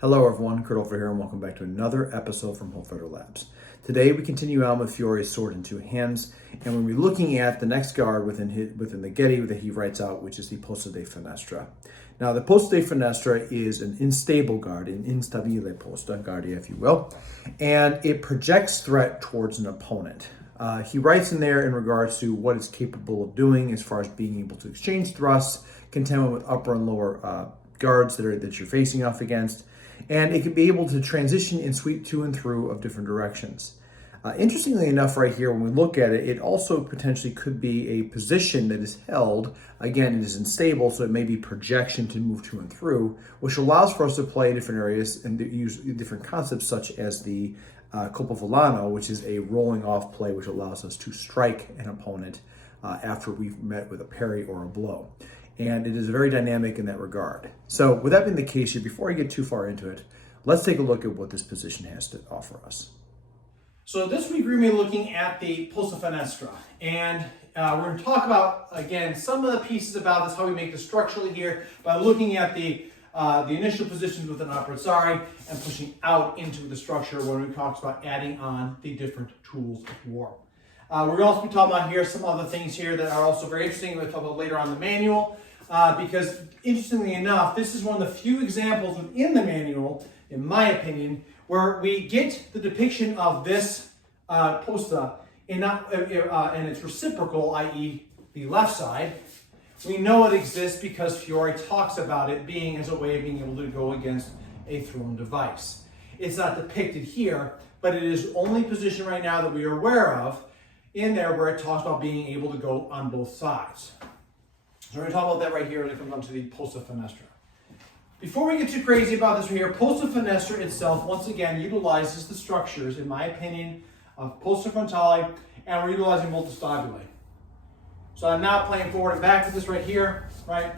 Hello everyone, Kurt Olfer here, and welcome back to another episode from Hope Federal Labs. Today we continue on with Fiore's sword in two hands, and we'll be looking at the next guard within the Getty that he writes out, which is the Posta di Fenestra. Now the Posta di Fenestra is an unstable guard, an instabile posta, guardia if you will, and it projects threat towards an opponent. He writes in there in regards to what it's capable of doing as far as being able to exchange thrusts, contend with upper and lower guards that you're facing off against, and it could be able to transition and sweep to and through of different directions. Interestingly enough, right here, when we look at it, it also potentially could be a position that is held. Again, it is unstable, so it may be projection to move to and through, which allows for us to play different areas and use different concepts such as the colpo volano, which is a rolling off play, which allows us to strike an opponent after we've met with a parry or a blow. And it is very dynamic in that regard. So with that being the case here, before I get too far into it, let's take a look at what this position has to offer us. So this week we're going to be looking at the Posta Fenestra, and we're going to talk about, again, some of the pieces about this, how we make this structurally here, by looking at the initial positions with an Abrazare and pushing out into the structure when we talk about adding on the different tools of war. We're going to also be talking about here some other things here that are also very interesting. We'll talk about later on the manual. Because interestingly enough, this is one of the few examples within the manual, in my opinion, where we get the depiction of this posta and it's reciprocal, i.e. the left side. We know it exists because Fiore talks about it being as a way of being able to go against a thrown device. It's not depicted here, but it is the only position right now that we are aware of in there where it talks about being able to go on both sides. So we're going to talk about that right here when it comes on to the Posta Fenestra. Before we get too crazy about this right here, Posta Fenestra itself, once again, utilizes the structures, in my opinion, of posta frontale, and we're utilizing multistabile. So I'm now playing forward and back with this right here, right?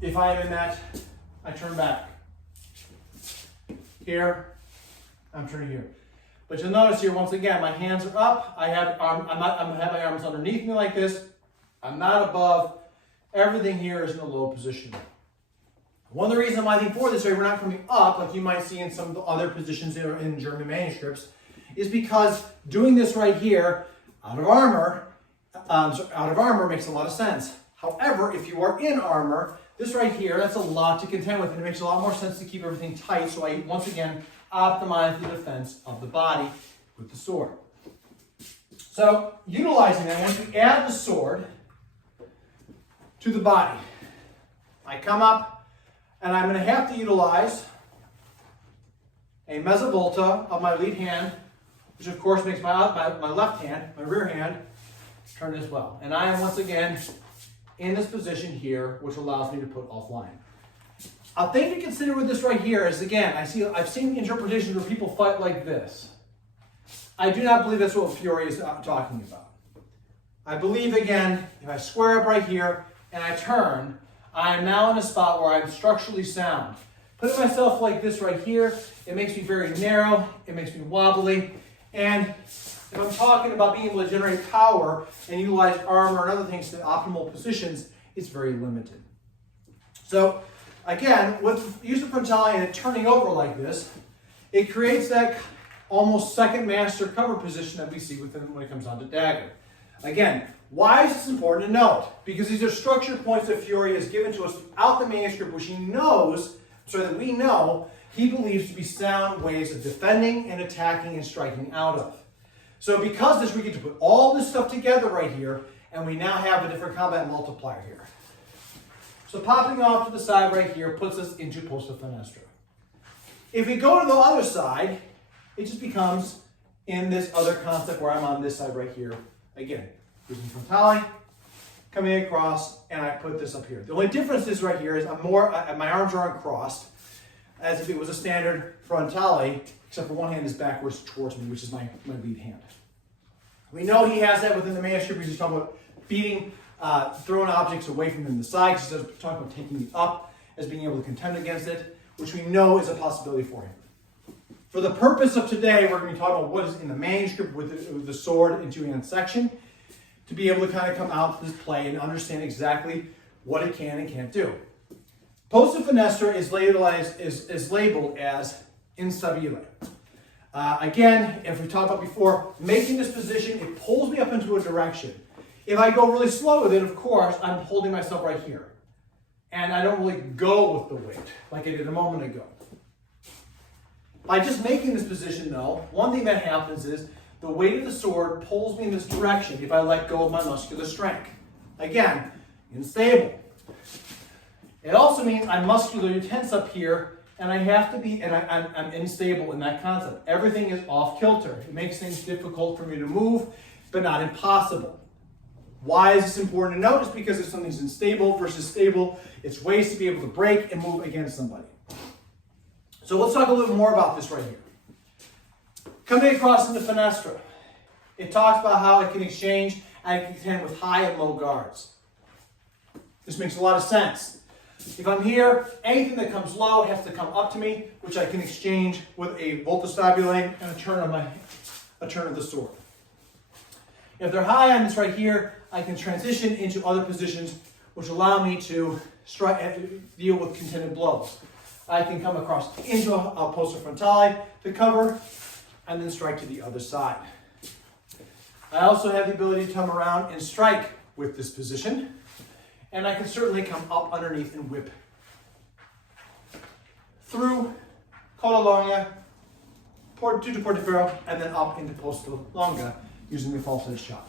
If I am in that, I turn back. Here, I'm turning here. But you'll notice here, once again, my hands are up. I have my arms underneath me like this. I'm not above. Everything here is in a low position. One of the reasons why I think for this way we're not coming up, like you might see in some of the other positions in German manuscripts, is because doing this right here out of armor makes a lot of sense. However, if you are in armor, this right here, that's a lot to contend with, and it makes a lot more sense to keep everything tight. So I once again optimize the defense of the body with the sword. So utilizing that, once we add the sword to the body, I come up and I'm going to have to utilize a mezza volta of my lead hand, which of course makes my left hand, my rear hand, turn as well. And I am once again in this position here, which allows me to put offline. A thing to consider with this right here is, again, I've seen interpretations where people fight like this. I do not believe that's what Fiore is talking about. I believe, again, if I square up right here and I turn, I am now in a spot where I'm structurally sound. Putting myself like this right here, it makes me very narrow, it makes me wobbly, and if I'm talking about being able to generate power and utilize armor and other things to optimal positions, it's very limited. So, again, with the use of frontale and it turning over like this, it creates that almost second master cover position that we see when it comes on to dagger. Again, why is this important to note? Because these are structure points that Fiore has given to us throughout the manuscript, which he knows, so that we know, he believes to be sound ways of defending and attacking and striking out of. So because of this, we get to put all this stuff together right here, and we now have a different combat multiplier here. So popping off to the side right here puts us into Posta Fenestra. If we go to the other side, it just becomes in this other concept where I'm on this side right here. Again, using frontale, coming across, and I put this up here. The only difference is right here is my arms are uncrossed, as if it was a standard frontale, except for one hand is backwards towards me, which is my lead hand. We know he has that within the manuscript. He's talking about beating, throwing objects away from him in the sides. He's talking about taking it up as being able to contend against it, which we know is a possibility for him. For the purpose of today, we're going to be talking about what is in the manuscript with the sword in two-hand section, to be able to kind of come out to this play and understand exactly what it can and can't do. Posta di Fenestra is labeled as instabile. Again, if we talked about before, making this position, it pulls me up into a direction. If I go really slow with it, of course, I'm holding myself right here. And I don't really go with the weight like I did a moment ago. By just making this position, though, one thing that happens is the weight of the sword pulls me in this direction if I let go of my muscular strength. Again, unstable. It also means I'm muscularly tense up here, and I have to be, and I'm unstable in that concept. Everything is off kilter. It makes things difficult for me to move, but not impossible. Why is this important to note? It's because if something's unstable versus stable, it's ways to be able to break and move against somebody. So let's talk a little more about this right here. Coming across into Fenestra, it talks about how it can exchange and it can contend with high and low guards. This makes a lot of sense. If I'm here, anything that comes low has to come up to me, which I can exchange with a volta stabile and a turn of the sword. If they're high on this right here, I can transition into other positions which allow me to deal with contended blows. I can come across into a posta frontale to cover and then strike to the other side. I also have the ability to come around and strike with this position, and I can certainly come up underneath and whip through coda longa, to Portaferro, and then up into posta longa using the false shot.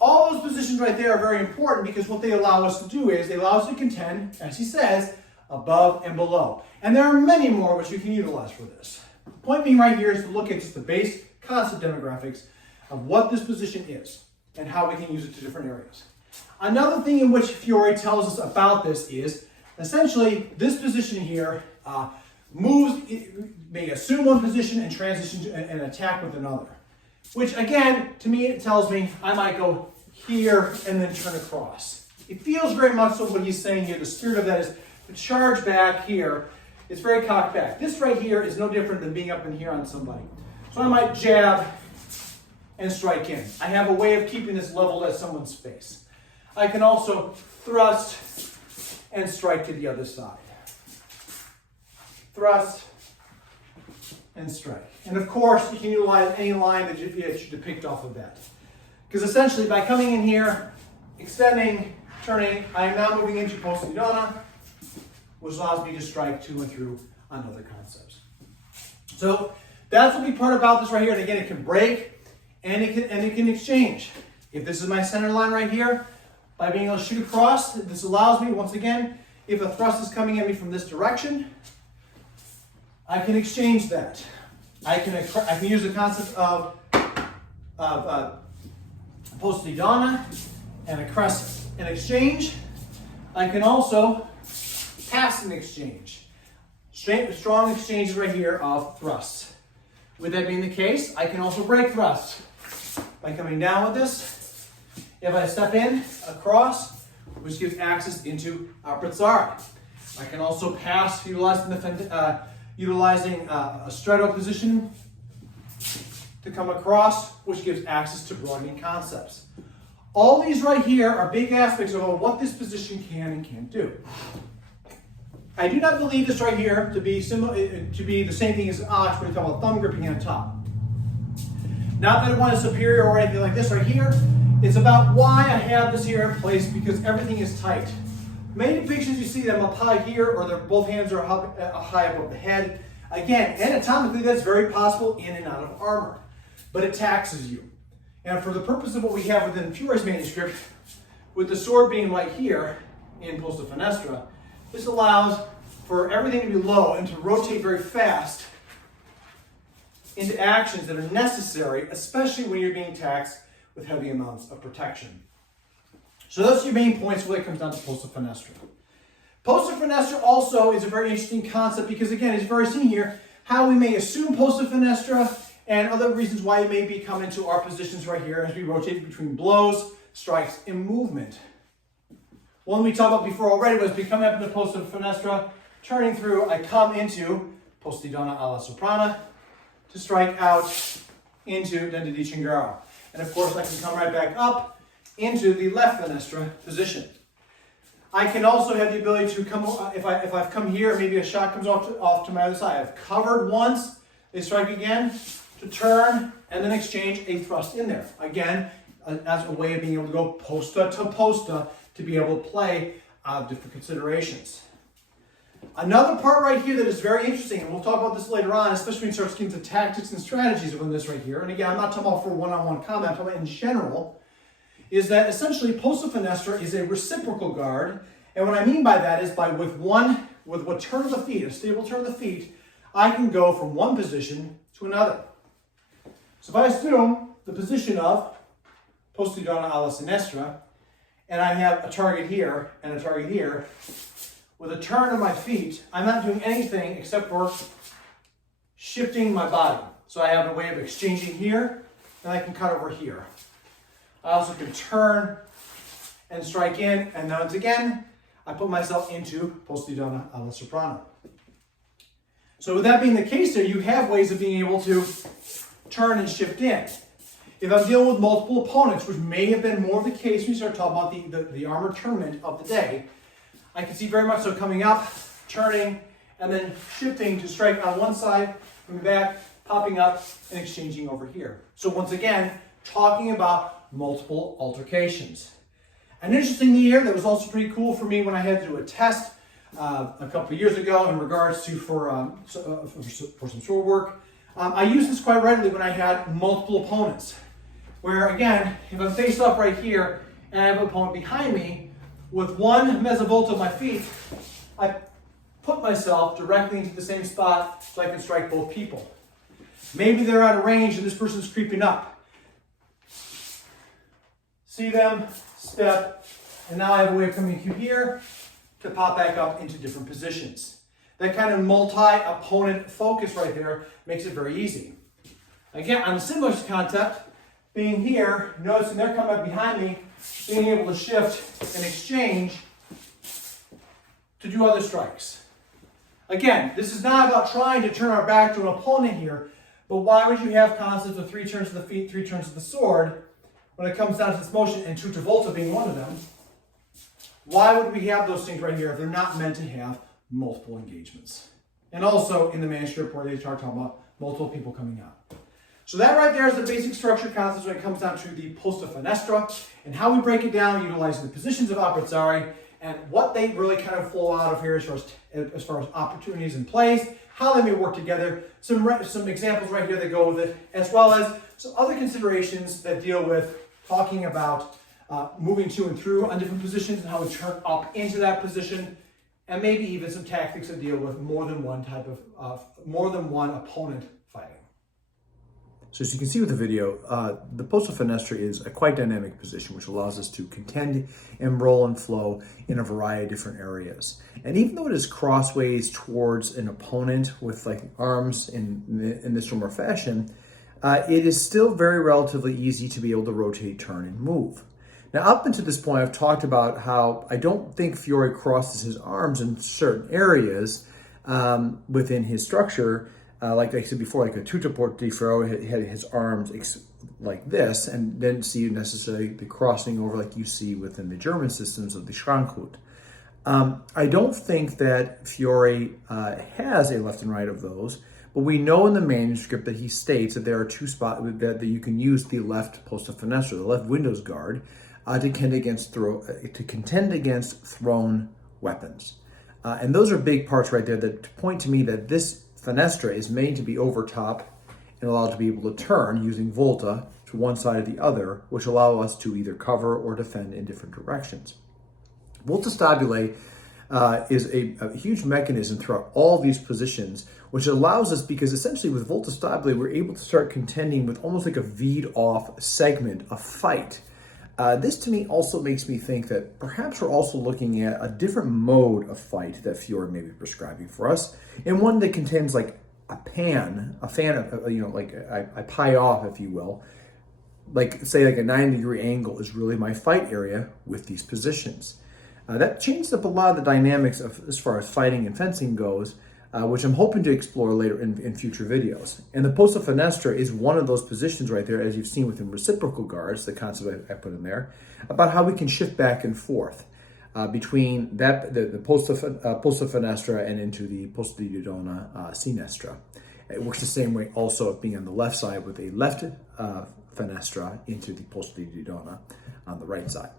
All those positions right there are very important because what they allow us to do is they allow us to contend, as he says, above and below. And there are many more which we can utilize for this. The point being right here is to look at just the base concept demographics of what this position is and how we can use it to different areas. Another thing in which Fiore tells us about this is essentially this position here may assume one position and transition to an attack with another. Which again, to me, it tells me I might go here and then turn across. It feels very much so what he's saying here. The spirit of that is to charge back here. It's very cocked back. This right here is no different than being up in here on somebody. So I might jab and strike in. I have a way of keeping this level at someone's face. I can also thrust and strike to the other side. Thrust and strike. And of course, you can utilize any line that you depict off of that. Because essentially, by coming in here, extending, turning, I am now moving into posta di donna, which allows me to strike to and through on other concepts. So that's the big part about this right here. And again, it can break and it can exchange. If this is my center line right here, by being able to shoot across, this allows me, once again, if a thrust is coming at me from this direction, I can exchange that. I can use the concept of posta di donna and a crest and exchange. I can also pass and exchange. Strong exchanges right here of thrusts. With that being the case, I can also break thrust by coming down with this. If I step in across, which gives access into Abrazare. I can also pass utilizing a straddle position to come across, which gives access to broadening concepts. All these right here are big aspects of what this position can and can't do. I do not believe this right here to be the same thing as an ox when we talk about thumb gripping on top. Not that one is superior or anything like this right here. It's about why I have this here in place because everything is tight. Many depictions you see them up high here or both hands are high above the head. Again, anatomically that's very possible in and out of armor, but it taxes you. And for the purpose of what we have within Fiore's manuscript, with the sword being right here in Posta di Fenestra, this allows for everything to be low and to rotate very fast into actions that are necessary, especially when you're being taxed with heavy amounts of protection. So those are your main points when it comes down to Posta di Fenestra. Posta di Fenestra also is a very interesting concept because, again, it's very seen here how we may assume Posta di Fenestra and other reasons why it may be coming into our positions right here as we rotate between blows, strikes, and movement. One we talked about before already was becoming up into Posta di Fenestra, turning through, I come into Posta di donna alla soprana to strike out into Dente di Cingaro. And of course, I can come right back up into the left fenestra position. I can also have the ability to come, if I've come here, maybe a shot comes off to my other side. I've covered once, they strike again, to turn, and then exchange a thrust in there. Again, as a way of being able to go posta to posta to be able to play different considerations. Another part right here that is very interesting, and we'll talk about this later on, especially when you start getting to tactics and strategies of this right here. And again, I'm not talking about for one-on-one combat, I'm talking about in general, is that essentially Posta Fenestra is a reciprocal guard. And what I mean by that is with what turn of the feet, a stable turn of the feet, I can go from one position to another. So if I assume the position of Posta di Fenestra, and I have a target here and a target here, with a turn of my feet, I'm not doing anything except for shifting my body. So I have a way of exchanging here, and I can cut over here. I also can turn and strike in, and once again, I put myself into Posta di Soprano. So with that being the case there, you have ways of being able to turn and shift in. If I'm dealing with multiple opponents, which may have been more of the case when you start talking about the armored tournament of the day, I can see very much so coming up, turning, and then shifting to strike on one side, coming back, popping up, and exchanging over here. So once again, talking about multiple altercations. An interesting here that was also pretty cool for me when I had to do a test a couple of years ago in regards to for some sword work. I used this quite readily when I had multiple opponents, where again, if I'm faced up right here and I have an opponent behind me, with one mezzovolta of my feet, I put myself directly into the same spot so I can strike both people. Maybe they're out of range and this person's creeping up. See them, step, and now I have a way of coming through here to pop back up into different positions. That kind of multi-opponent focus right there makes it very easy. Again, on a similar concept, being here, noticing they're coming up behind me, being able to shift and exchange to do other strikes. Again, this is not about trying to turn our back to an opponent here, but why would you have concepts of 3 turns of the feet, 3 turns of the sword, when it comes down to this motion, and tuta volta being one of them? Why would we have those things right here if they're not meant to have multiple engagements? And also in the manuscript where they start talking about multiple people coming out. So that right there is the basic structure concepts when it comes down to the Posta Fenestra, and how we break it down utilizing the positions of Abrazare and what they really kind of flow out of here as far as opportunities and plays, how they may work together, some examples right here that go with it, as well as some other considerations that deal with talking about moving to and through on different positions and how we turn up into that position, and maybe even some tactics that deal with more than one opponent fighting. So as you can see with the video, the Posta Fenestra is a quite dynamic position, which allows us to contend and roll and flow in a variety of different areas. And even though it is crossways towards an opponent with like arms in this form or fashion, it is still very relatively easy to be able to rotate, turn, and move. Now, up until this point, I've talked about how I don't think Fiore crosses his arms in certain areas within his structure. Like I said before, like a tutaport di Fiore had his arms like this, and didn't see necessarily the crossing over like you see within the German systems of the Schrankhut. I don't think that Fiore has a left and right of those, but we know in the manuscript that he states that there are 2 spots that you can use the left Posta Fenestra, the left Windows guard, to contend against thrown weapons. And those are big parts right there that point to me that this Fenestra is made to be over top and allowed to be able to turn using volta to one side or the other, which allow us to either cover or defend in different directions. Volta stabile is a huge mechanism throughout all these positions, which allows us, because essentially with volta stabile, we're able to start contending with almost like a V'd-off segment of fight. This to me also makes me think that perhaps we're also looking at a different mode of fight that Fiore may be prescribing for us, and one that contains like a fan of, like I pie off, if you will, like say like a 90-degree angle is really my fight area with these positions. That changes up a lot of the dynamics of as far as fighting and fencing goes, which I'm hoping to explore later in future videos. And the Posta Fenestra is one of those positions right there, as you've seen within reciprocal guards, the concept I put in there, about how we can shift back and forth. between the Posta Fenestra and into the Posta di Sinestra. It works the same way also being on the left side with a left fenestra into the Posta di on the right side.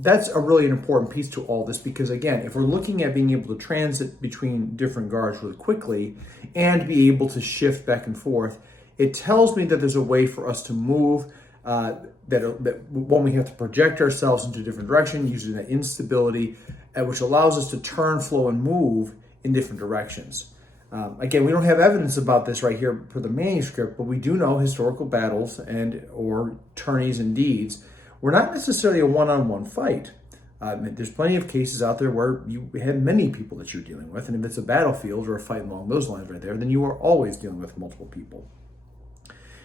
That's a really important piece to all this because, again, if we're looking at being able to transit between different guards really quickly and be able to shift back and forth, it tells me that there's a way for us to move that when we have to project ourselves into a different direction using that instability, which allows us to turn, flow, and move in different directions. Again, we don't have evidence about this right here for the manuscript, but we do know historical battles and or tourneys and deeds were not necessarily a one-on-one fight. There's plenty of cases out there where you have many people that you're dealing with, and if it's a battlefield or a fight along those lines right there, then you are always dealing with multiple people.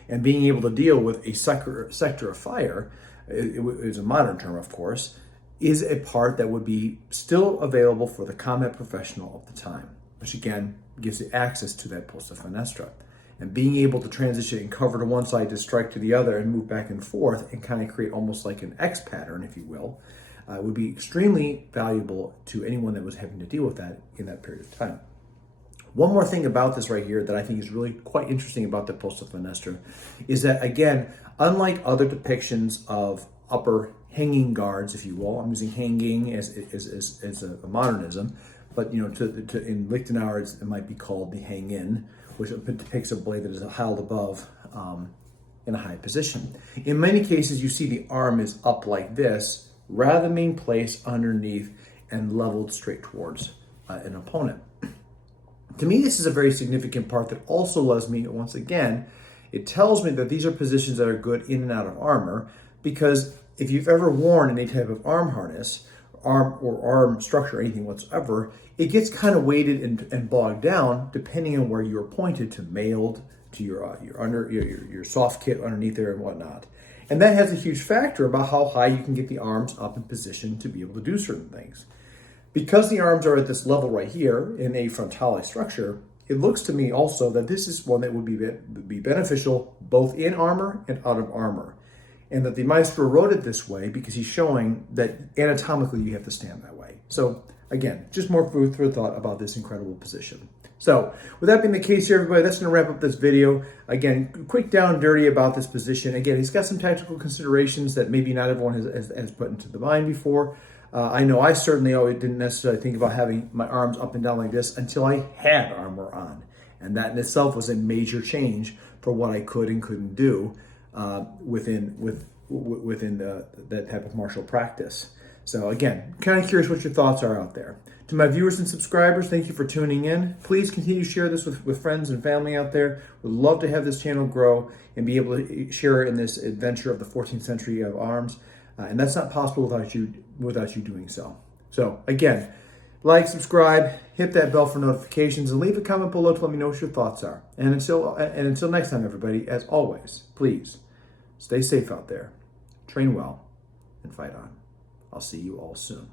And being able to deal with a sector of fire, it is a modern term, of course, is a part that would be still available for the combat professional of the time, which again gives you access to that Posta Fenestra. And being able to transition and cover to one side to strike to the other and move back and forth and kind of create almost like an X pattern, if you will, would be extremely valuable to anyone that was having to deal with that in that period of time. One more thing about this right here that I think is really quite interesting about the Posta Fenestra is that, again, unlike other depictions of upper hanging guards, if you will, I'm using hanging as a modernism, but in Lichtenauer it might be called the hang-in, which depicts a blade that is held above in a high position. In many cases, you see the arm is up like this rather than being placed underneath and leveled straight towards an opponent. To me, this is a very significant part that also lets me, once again, it tells me that these are positions that are good in and out of armor, because if you've ever worn any type of arm harness, arm structure, anything whatsoever, it gets kind of weighted and bogged down depending on where you're pointed to, mailed to your soft kit underneath there and whatnot. And that has a huge factor about how high you can get the arms up in position to be able to do certain things. Because the arms are at this level right here in a frontale structure, it looks to me also that this is one that would be beneficial both in armor and out of armor. And that the Maestro wrote it this way because he's showing that anatomically you have to stand that way. So again, just more food for thought about this incredible position. So with that being the case here, everybody, that's going to wrap up this video. Again, quick down and dirty about this position. Again, he's got some tactical considerations that maybe not everyone has put into the mind before. I know I certainly always didn't necessarily think about having my arms up and down like this until I had armor on. And that in itself was a major change for what I could and couldn't do within that type of martial practice. So again, kind of curious what your thoughts are out there. To my viewers and subscribers, thank you for tuning in. Please continue to share this with friends and family out there. We'd love to have this channel grow and be able to share in this adventure of the 14th century of arms. And that's not possible without you doing so. So again, like, subscribe, hit that bell for notifications, and leave a comment below to let me know what your thoughts are. And until next time, everybody, as always, please stay safe out there, train well, and fight on. I'll see you all soon.